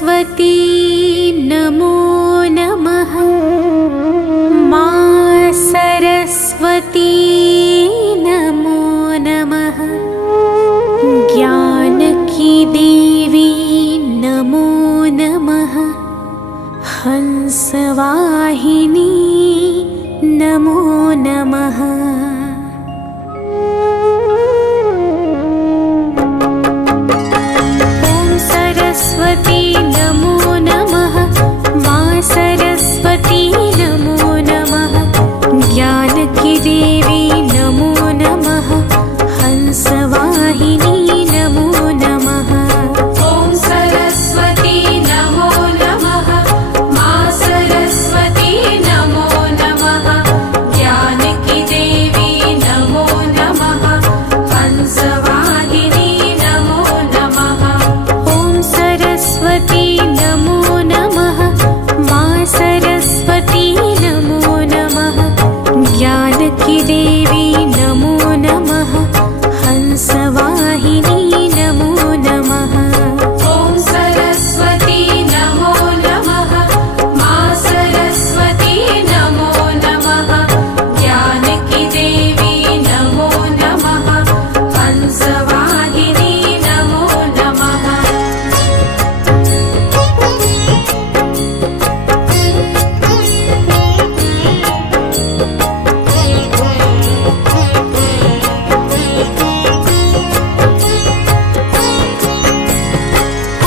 सरस्वती नमो नमः। मां सरस्वती नमो नमः। ज्ञान की देवी नमो नमः। हंसवाहिनी नमो नमः। ॐ सरस्वती नमो नमः। मां सरस्वती नमो नमः। ज्ञान की देवी नमो नमः। हंसवाहिनी नमो नमः। ॐ सरस्वती नमो नमः। मां सरस्वती नमो नमः। ज्ञान की देवी नमो नमः। हंसवाहिनी नमो नमः। ॐ सरस्वती नमो नमः। मां सरस्वती नमो नमः। ज्ञान की देवी नमो नमः। हंसवाहिनी नमो नमः। ॐ सरस्वती नमो नमः। मां सरस्वती नमो नमः। ज्ञान की देवी नमो नमः। हंसवाहिनी नमो नमः।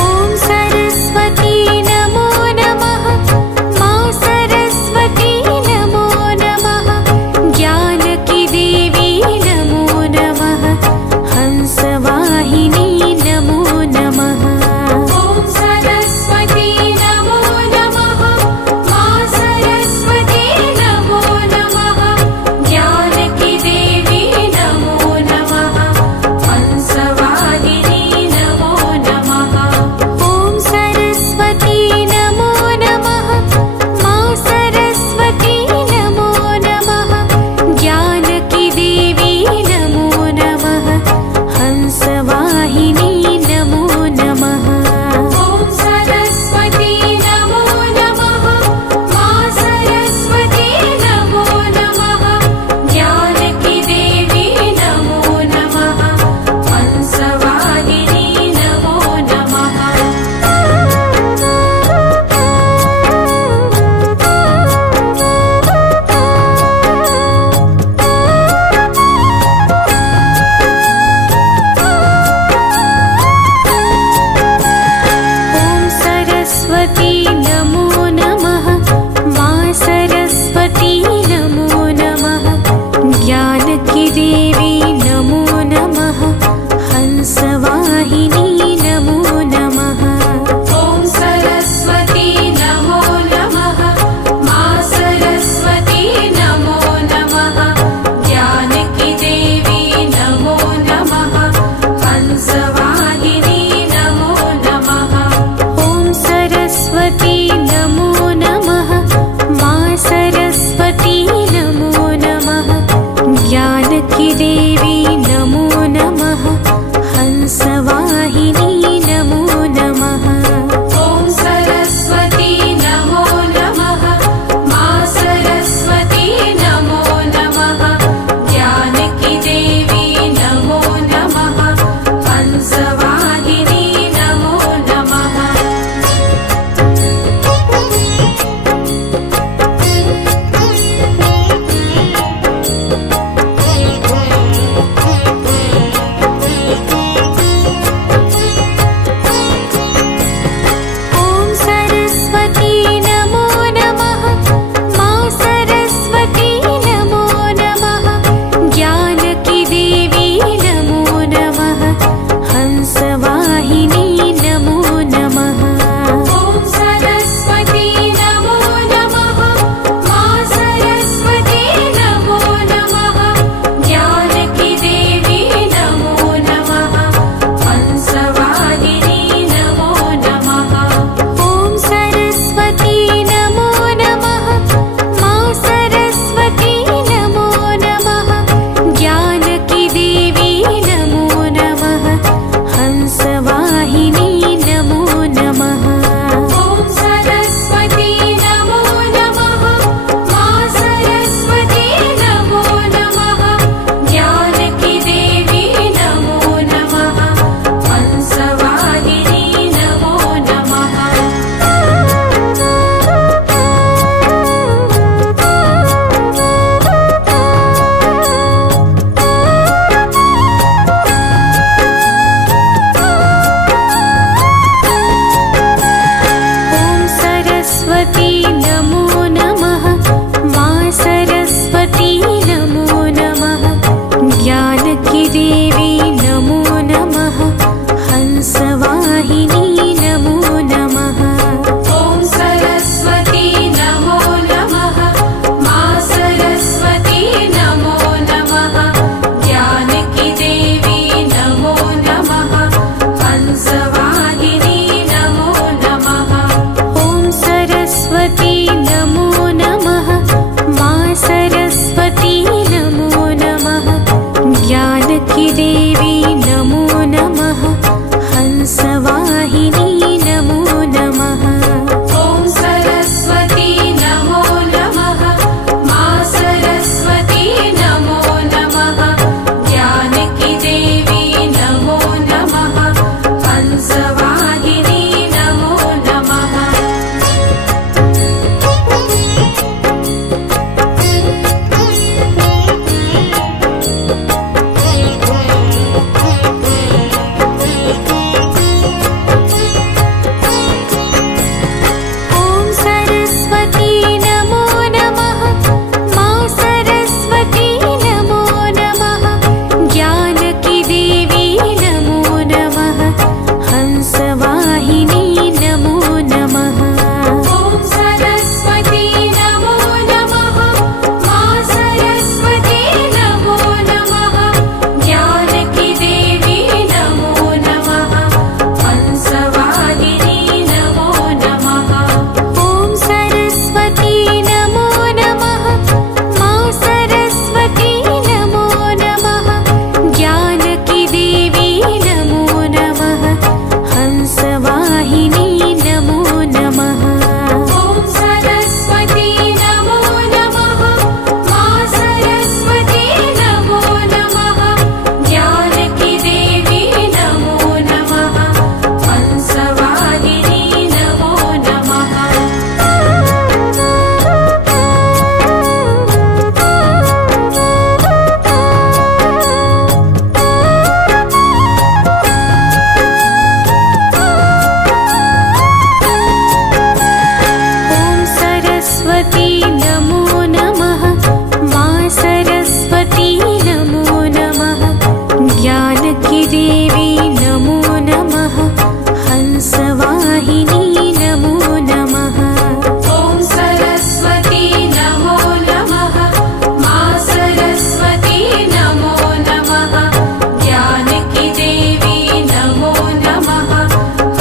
ॐ सरस्वती नमो नमः। मां सरस्वती नमो नमः। ज्ञान की देवी नमो नमः। हंसवाहिनी नमो नमः। ॐ सरस्वती नमो नमः। मां सरस्वती नमो नमः। ज्ञान की देवी नमो नमः। हंसवाहिनी नमो नमः। ॐ सरस्वती नमो नमः। मां सरस्वती नमो नमः। ज्ञान की देवी नमो नमः। हंसवाहिनी नमो नमः। ॐ सरस्वती नमो नमः। मां सरस्वती नमो नमः। ज्ञान की देवी नमो नमः। हंसवाहिनी नमो नमः। ॐ सरस्वती नमो नमः। मां सरस्वती नमो नमः। ज्ञान की देवी नमो नमः। हंसवाहिनी नमो नमः। ॐ सरस्वती नमो नमः। मां सरस्वती नमो नमः। ज्ञान की देवी नमो नमः। हंसवाहिनी नमो नमः। ॐ सरस्वती नमो नमः। मां सरस्वती नमो नमः। ज्ञान की देवी नमो नमः। हंसवाहिनी नमो नमः। ॐ सरस्वती नमो नमः। मां सरस्वती नमो नमः। ज्ञान की देवी नमो नमः। हंसवाहिनी नमो नमः। देवी नमो नमः हंसवाहिनी नमो नमः ॐ सरस्वती नमो नमः मा सरस्वती नमो नमः ज्ञानकी देवी नमो नमः हंसवाहिनी नमो नमः ॐ सरस्वती नमो नमः मा सरस्वती नमो नमः ज्ञानकी देवी नमो नमः हंसवाहिनी नमो नमः ॐ सरस्वती नमो नमः मा सरस्वती नमो नमः ज्ञानकी देवी नमो नमः हंसवाहिनी नमो नमः ॐ सरस्वती नमो नमः मा सरस्वती नमो नमः ज्ञानकी देवी नमो नमः हंसवाहिनी नमो नमः ॐ सरस्वती नमो नमः मा सरस्वती नमो नमः ज्ञानकी देवी नमो नमः हंसवाहिनी नमो नमः ॐ सरस्वती नमो नमः मा सरस्वती नमो नमः ज्ञानकी देवी नमो नमः हंसवाहिनी नमो नमः ॐ सरस्वती नमो नमः मा सरस्वती नमो नमः ज्ञानकी देवी नमो नमः हंसवाहिनी नमो नमः ॐ सरस्वती नमो नमः मा सरस्वती नमो नमः ज्ञानकी देवी नमो नमः हंसवाहिनी नमो नमः ॐ सरस्वती नमो नमः मा सरस्वती नमो नमः ज्ञानकी देवी नमो नमः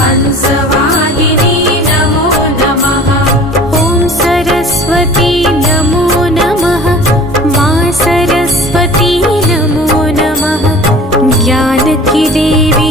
हंसवाहिनी नमो नमः ॐ सरस्वती नमो नमः मा सरस्वती नमो नमः ज्ञानकी देवी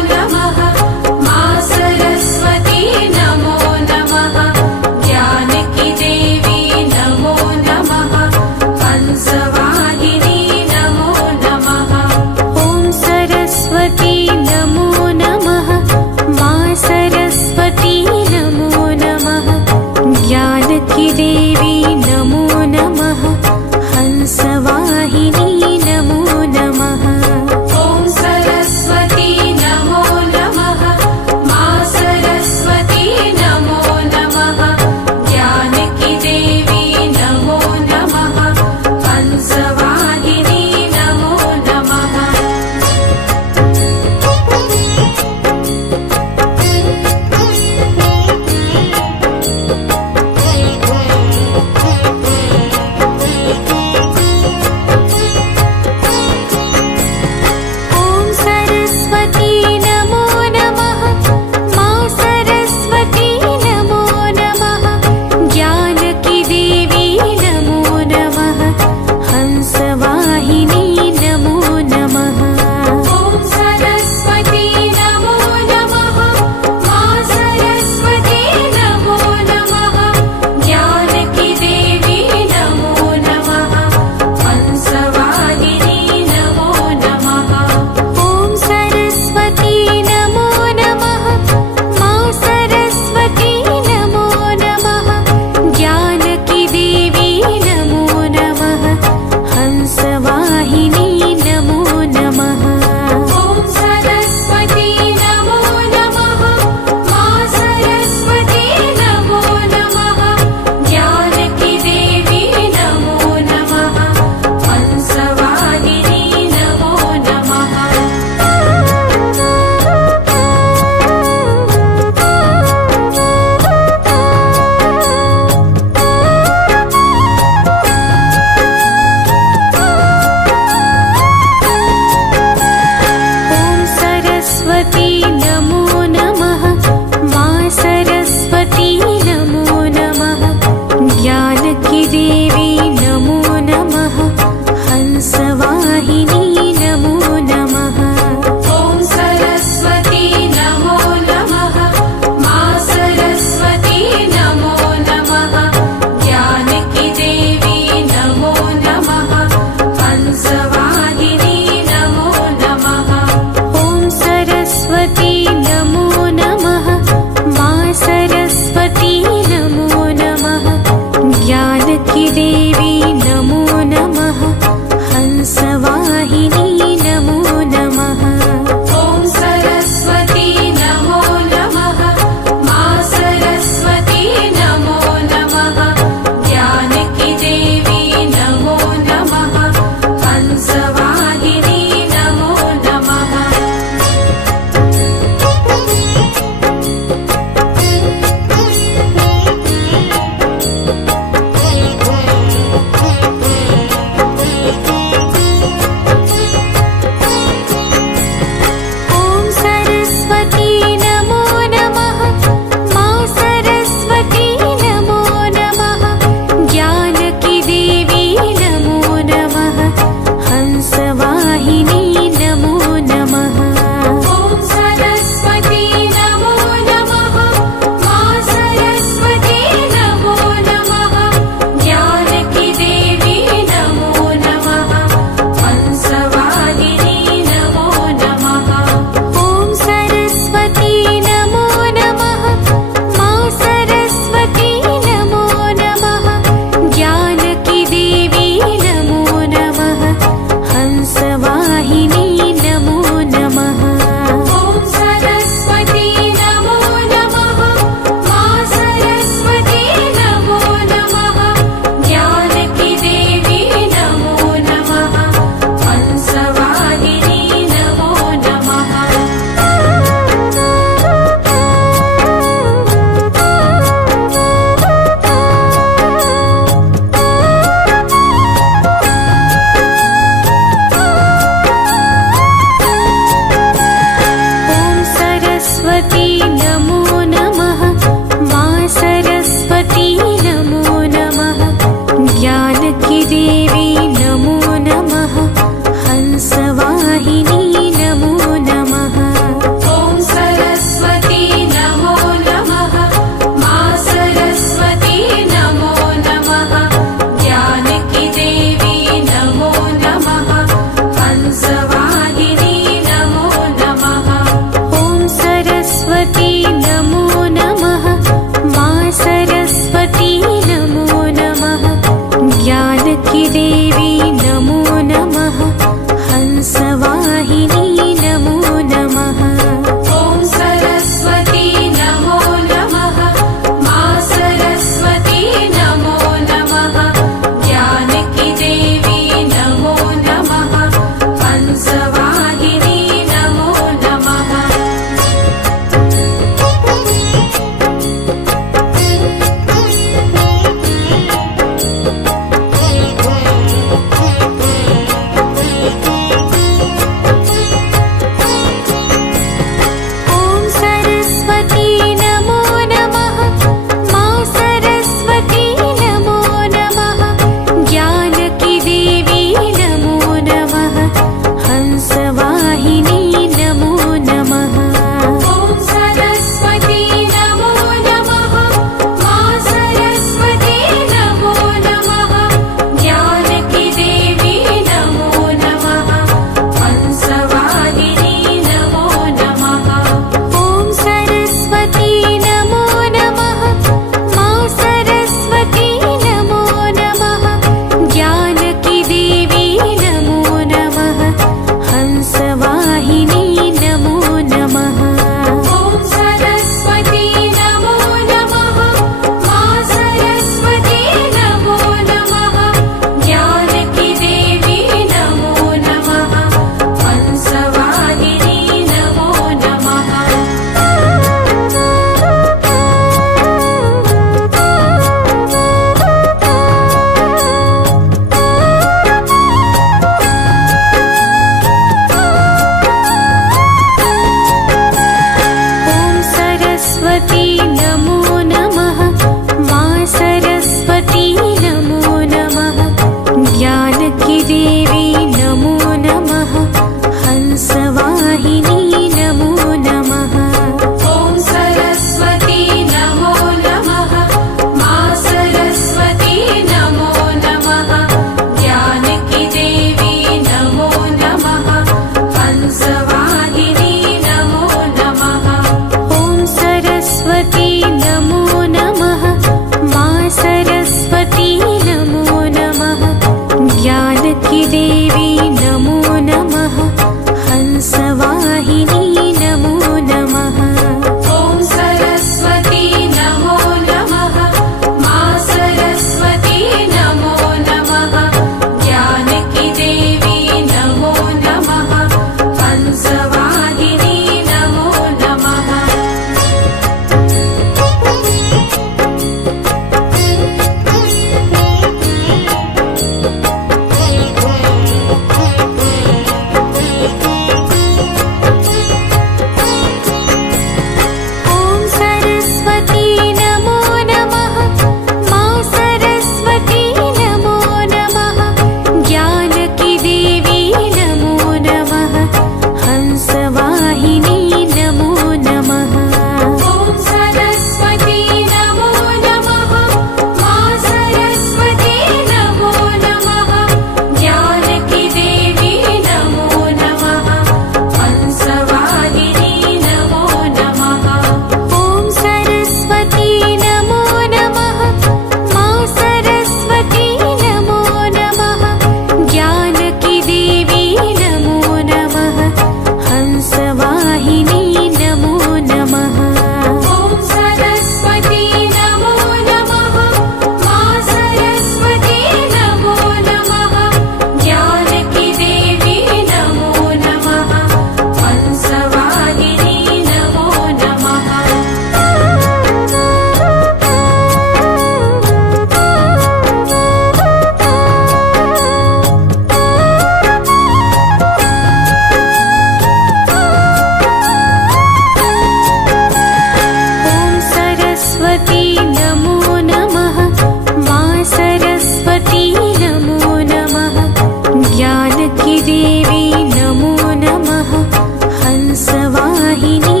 वाहिनी